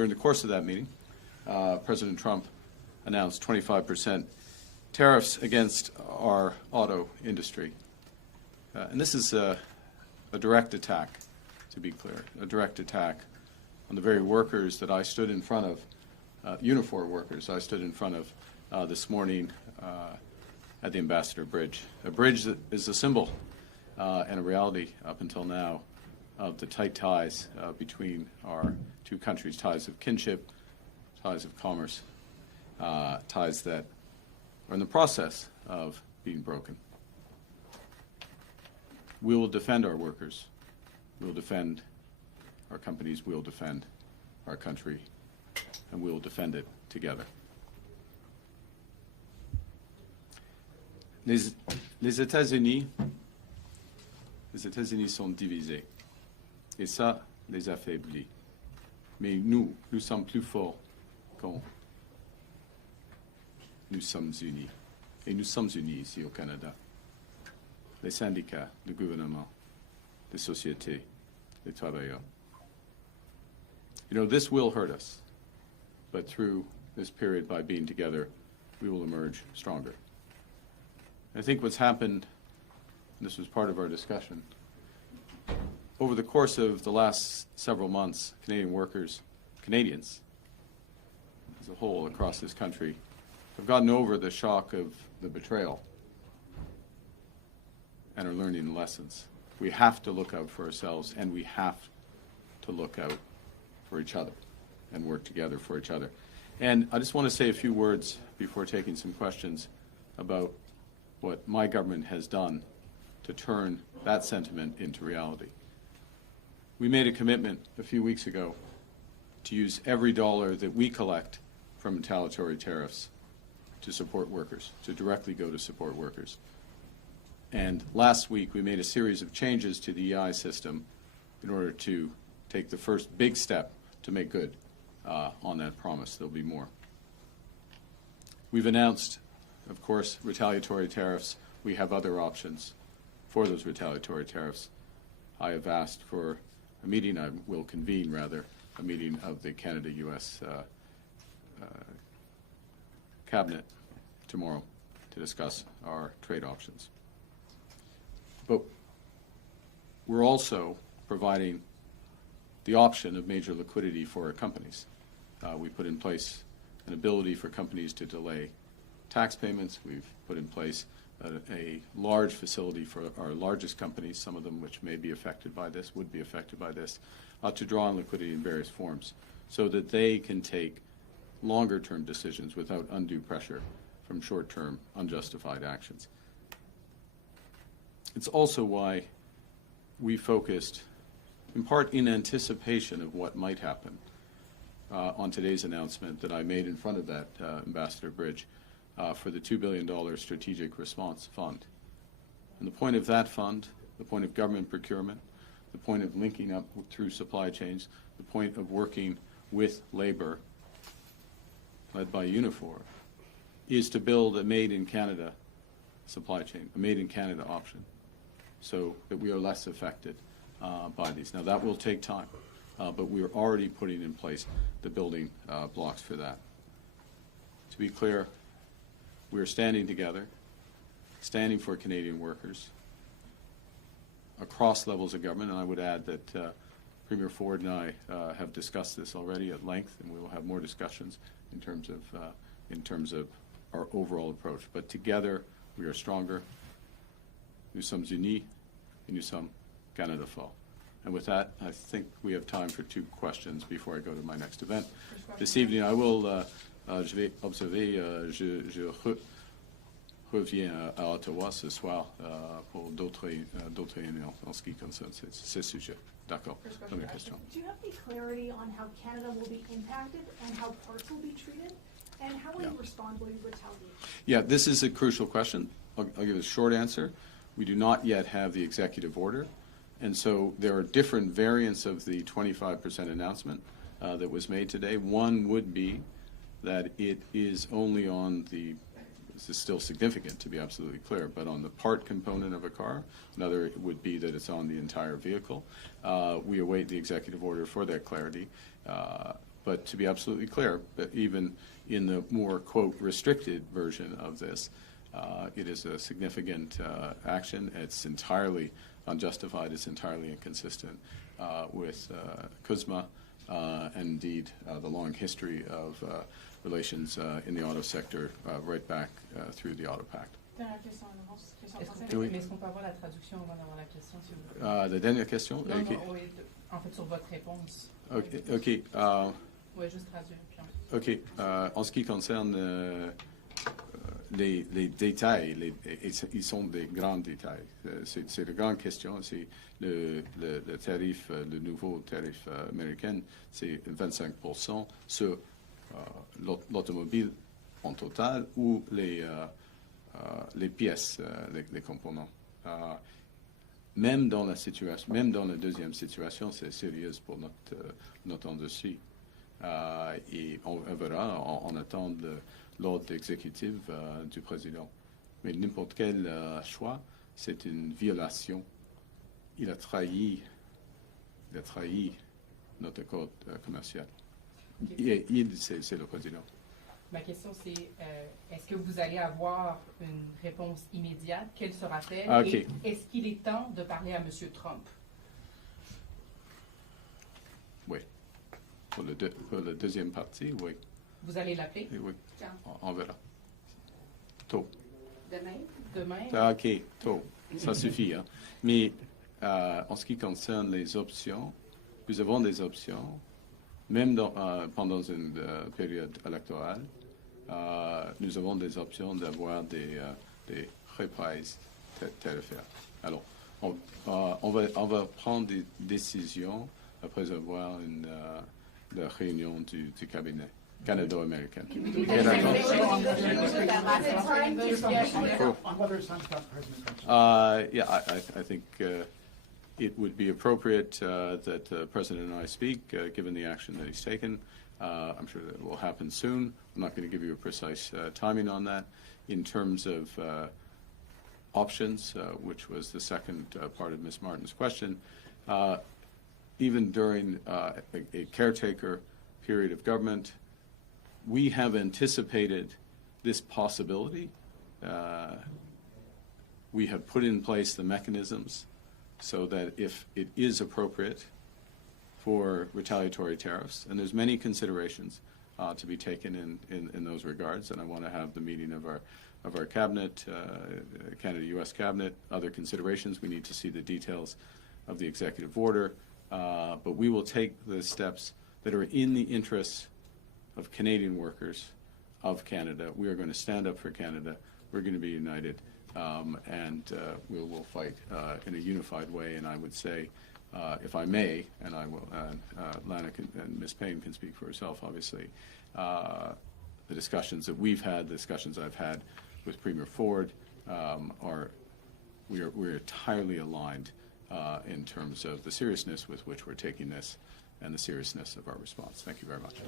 During the course of that meeting, President Trump announced 25% tariffs against our auto industry. And this is a direct attack, to be clear, a direct attack on the very workers that I stood in front of, uniform workers I stood in front of this morning at the Ambassador Bridge. A bridge that is a symbol and a reality up until now of the tight ties between our two countries, ties of kinship, ties of commerce, ties that are in the process of being broken. We will defend our workers. We will defend our companies. We will defend our country. And we will defend it together. Les États-Unis sont divisés. Et ça les affaiblit. Mais nous sommes plus forts quand nous sommes unis. Et nous sommes unis ici au Canada. Les syndicats, le gouvernement, les sociétés, les travailleurs. You know, this will hurt us, but through this period, by being together, we will emerge stronger. I think what's happened, and this was part of our discussion, over the course of the last several months, Canadian workers, Canadians as a whole across this country, have gotten over the shock of the betrayal and are learning lessons. We have to look out for ourselves, and we have to look out for each other and work together for each other. And I just want to say a few words before taking some questions about what my government has done to turn that sentiment into reality. We made a commitment a few weeks ago to use every dollar that we collect from retaliatory tariffs to support workers, to directly go to support workers. And last week, we made a series of changes to the EI system in order to take the first big step to make good on that promise. There'll be more. We've announced, of course, retaliatory tariffs. We have other options for those retaliatory tariffs. I have asked for a meeting, I will convene, rather, a meeting of the Canada-U.S. Cabinet tomorrow to discuss our trade options. But we're also providing the option of major liquidity for our companies. We put in place an ability for companies to delay tax payments. We've put in place a large facility for our largest companies, some of them which may be affected by this, would be affected by this, to draw on liquidity in various forms so that they can take longer-term decisions without undue pressure from short-term unjustified actions. It's also why we focused, in part in anticipation of what might happen, on today's announcement that I made in front of that Ambassador Bridge for the $2 billion Strategic Response Fund. And the point of that fund, the point of government procurement, the point of linking up through supply chains, the point of working with labor, led by Unifor, is to build a made-in-Canada supply chain, a made-in-Canada option, so that we are less affected by these. Now, that will take time, but we are already putting in place the building blocks for that. To be clear, we are standing together, standing for Canadian workers across levels of government, and I would add that Premier Ford and I have discussed this already at length, and we will have more discussions in terms of our overall approach. But together, we are stronger. Nous sommes unis, et nous sommes Canada fort. And with that, I think we have time for 2 questions before I go to my next event. This evening, I will, je vais observer, je reviens à Ottawa ce soir pour d'autres réunions en ce qui concerne ces sujets. D'accord. Première question. Do you have any clarity on how Canada will be impacted and how parts will be treated? And how will you respond? Will you retaliate? Yeah, this is a crucial question. I'll give a short answer. We do not yet have the executive order. And so there are different variants of the 25% announcement that was made today. One would be that it is only on the, this is still significant to be absolutely clear, but on the part component of a car. Another would be that it's on the entire vehicle. We await the executive order for that clarity. But to be absolutely clear, that even in the more, quote, restricted version of this, it is a significant action. It's entirely unjustified. It's entirely inconsistent with CUSMA and indeed the long history of relations in the auto sector right back through the Auto Pact. Est-ce qu'on peut avoir la traduction avant d'avoir la question, s'il vous plaît? La dernière question? Non, non, oui, en fait, sur votre réponse. OK. Oui, juste traduire. OK. En ce qui concerne les détails, ils sont des grands détails. C'est de grandes questions. C'est le tarif, le nouveau tarif américain, c'est 25% sur l'automobile en total ou les pièces, les components. Même dans la situation, même dans la deuxième situation, c'est sérieux pour notre industrie. Et on verra, on attend l'ordre exécutif du président. Mais n'importe quel choix, c'est une violation. Il a trahi notre code commercial. Okay. C'est le président. Ma question, c'est est-ce que vous allez avoir une réponse immédiate? Quelle sera-t-elle? Okay. Et est-ce qu'il est temps de parler à M. Trump? Oui. Pour la deuxième partie, oui. Vous allez l'appeler? Oui. On verra. Tôt. Demain? OK, tôt. Ça suffit. Hein. Mais en ce qui concerne les options, nous avons des options, même pendant une période électorale. Nous avons des options d'avoir des repprises tarifaires. Alors, on va prendre des décisions après avoir la réunion du cabinet canado-américain. Yeah, I think it would be appropriate that the President and I speak, given the action that he's taken. I'm sure that will happen soon. I'm not going to give you a precise timing on that. In terms of options, which was the second part of Ms. Martin's question, even during a caretaker period of government, we have anticipated this possibility. We have put in place the mechanisms so that if it is appropriate for retaliatory tariffs, and there's many considerations to be taken in those regards, and I want to have the meeting of our cabinet, Canada-U.S. cabinet, other considerations. We need to see the details of the executive order, but we will take the steps that are in the interests of Canadian workers of Canada. We are going to stand up for Canada. We're going to be united, and we will fight in a unified way. And I would say, if I may, and I will, Lana and Ms. Payne can speak for herself, obviously, the discussions that we've had, the discussions I've had with Premier Ford, we're entirely aligned in terms of the seriousness with which we're taking this and the seriousness of our response. Thank you very much.